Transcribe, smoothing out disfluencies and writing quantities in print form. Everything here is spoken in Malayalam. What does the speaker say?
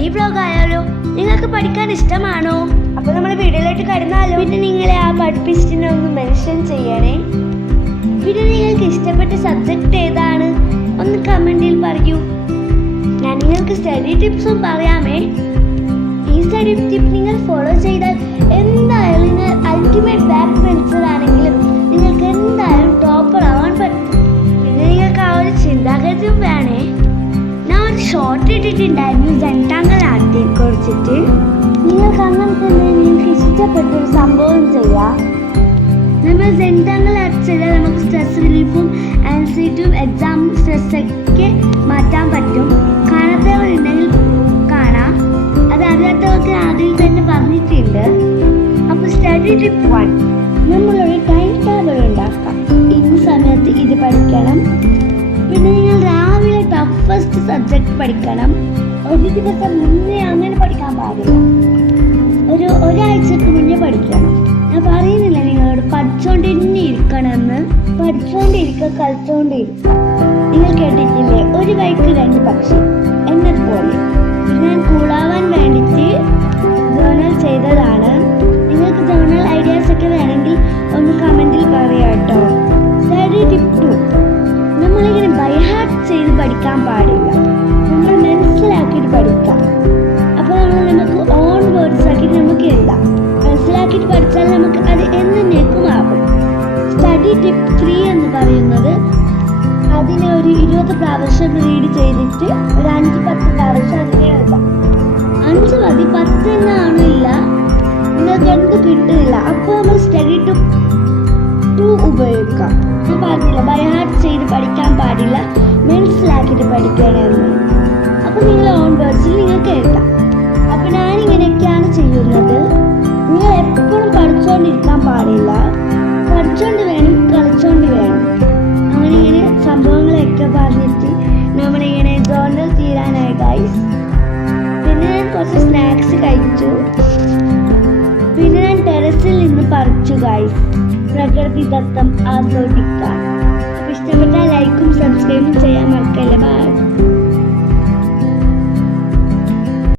സ്റ്റഡി വ്ലോഗ് ആയാലോ? നിങ്ങൾക്ക് പഠിക്കാൻ ഇഷ്ടമാണോ? അപ്പോൾ നമ്മൾ വീഡിയോയിലോട്ട് കടന്നാലോ? പിന്നെ നിങ്ങളെ ആ പഠിപ്പിച്ചിനെ ഒന്ന് മെൻഷൻ ചെയ്യണേ. പിന്നെ നിങ്ങൾക്ക് ഇഷ്ടപ്പെട്ട സബ്ജക്റ്റ് ഏതാണ്? ഒന്ന് കമൻറ്റിൽ പറയൂ. ഞാൻ നിങ്ങൾക്ക് സ്റ്റഡി ടിപ്സും പറയാമേ. ഈ സ്റ്റഡി ടിപ്പ് നിങ്ങൾ ഫോളോ ചെയ്താൽ എന്തായാലും നിങ്ങൾ അൾട്ടിമേറ്റ് ബാക്ക് ബെഞ്ചർ ആണെങ്കിലും നിങ്ങൾക്ക് എന്തായാലും ടോപ്പർ ആവാൻ പറ്റും. പിന്നെ നിങ്ങൾക്ക് ആ ഒരു ചിന്താഗതിയും വേണേ. ഞാൻ ഒരു ഷോർട്ട് ഇട്ടിട്ടുണ്ടായിരുന്നു സെൻറ്റാങ്കിൾ ആർട്ടിനെ കുറിച്ചിട്ട്. നിങ്ങൾക്ക് അങ്ങനെ തന്നെ നിങ്ങൾക്ക് ഇഷ്ടപ്പെട്ടൊരു സംഭവം ചെയ്യാം. നമ്മൾ സെൻറ്റാങ്കിൾ ആർട്ട് ചെയ്താൽ നമുക്ക് സ്ട്രെസ് റിലീഫും ആൻസൈറ്റിയും എക്സാം സ്ട്രെസ്സൊക്കെ മാറ്റാൻ പറ്റും. കാണാത്തവരുണ്ടെങ്കിൽ കാണാം. അത് അറിയാത്തവർക്ക് ആദ്യം തന്നെ പറഞ്ഞിട്ടുണ്ട്. അപ്പോൾ സ്റ്റഡി ടിപ്പ് 1, നമ്മളൊരു ടൈം ടേബിൾ ഉണ്ടാക്കാം. ഇന്ന സമയത്ത് ഇത് പഠിക്കണം. പിന്നെ നിങ്ങൾ രാവിലെ ടഫസ്റ്റ് സബ്ജക്റ്റ് പഠിക്കണം. ഒരു ദിവസം മുന്നേ അങ്ങനെ പഠിക്കാൻ പാടില്ല. ഒരാഴ്ചക്ക് മുന്നേ പഠിക്കണം. ഞാൻ പറയുന്നില്ല നിങ്ങളോട് പഠിച്ചുകൊണ്ടിരുന്ന് ഇരിക്കണമെന്ന്. പഠിച്ചുകൊണ്ടിരിക്കുക, കളിച്ചുകൊണ്ടിരിക്കുക. നിങ്ങൾ കേട്ടിട്ടില്ലേ, ഒരു ബൈക്ക് 2 പക്ഷി എന്നതുപോലെ. ഞാൻ കൂളാവാൻ വേണ്ടിയിട്ട് ജേർണൽ ചെയ്തതാണ്. നിങ്ങൾക്ക് ജേർണൽ ഐഡിയാസ് ഒക്കെ വേണമെങ്കിൽ ഒന്ന് കമൻറ്റിൽ പറയാം കേട്ടോ. സ്റ്റഡി ടിപ്പ് 2, നമ്മളിങ്ങനെ ബൈ ഹാർട്ട് ചെയ്ത് പഠിക്കാൻ പാടില്ല. നമ്മൾ മനസ്സിലാക്കിയിട്ട് പഠിക്കാം. അപ്പോൾ നമുക്ക് ഓൺ വേർഡ്സ് ആക്കിയിട്ട് നമുക്ക് എഴുതാം. മനസ്സിലാക്കിയിട്ട് പഠിച്ചാൽ നമുക്ക് അത് എന്നേക്കും ആകും. സ്റ്റഡി ടിപ്പ് 3 എന്ന് പറയുന്നത് അതിനെ ഒരു 20 പ്രാവശ്യം റീഡ് ചെയ്തിട്ട് ഒരു 5-10 പ്രാവശ്യം അതിനെ എഴുതാം. 5 മതി, 10 എന്നാണില്ല. നിങ്ങൾക്ക് എന്ത് കിട്ടില്ല. അപ്പോൾ നമ്മൾ സ്റ്റഡി ടിപ്പ് 2 ഉപയോഗിക്കാം. ഞാൻ പറഞ്ഞില്ല ബൈ ഹാർട്ട് ചെയ്ത് പഠിക്കാൻ പാടില്ല, മനസ്സിലാക്കിയിട്ട് പഠിക്കണമെന്ന്. അപ്പോൾ നിങ്ങൾ ഓൺ വേർഡ്സിൽ നിങ്ങൾക്ക് എഴുതാം. അപ്പോൾ ഞാനിങ്ങനെയൊക്കെയാണ് ചെയ്യുന്നത്. നിങ്ങൾ എപ്പോഴും പഠിച്ചുകൊണ്ടിരിക്കാൻ പാടില്ല. പഠിച്ചുകൊണ്ട് വേണം, കളിച്ചുകൊണ്ട് വേണം. അങ്ങനെ ഇങ്ങനെ സംഭവങ്ങളൊക്കെ പറഞ്ഞിട്ട് നമ്മളിങ്ങനെ ജേർണൽ തീരാനായി ഗൈസ്. പിന്നെ ഞാൻ കുറച്ച് സ്നാക്സ് കഴിച്ചു. പിന്നെ ഞാൻ ടെറസിൽ നിന്ന് പറിച്ചു ഗൈസ്. പ്രകൃതിദത്തം ആസ്വദിക്കാൻ. ഇഷ്ടപ്പെട്ടാൽ ലൈക്കും സബ്സ്ക്രൈബും ചെയ്യാൻ മറക്കല്ലേ. ബൈ.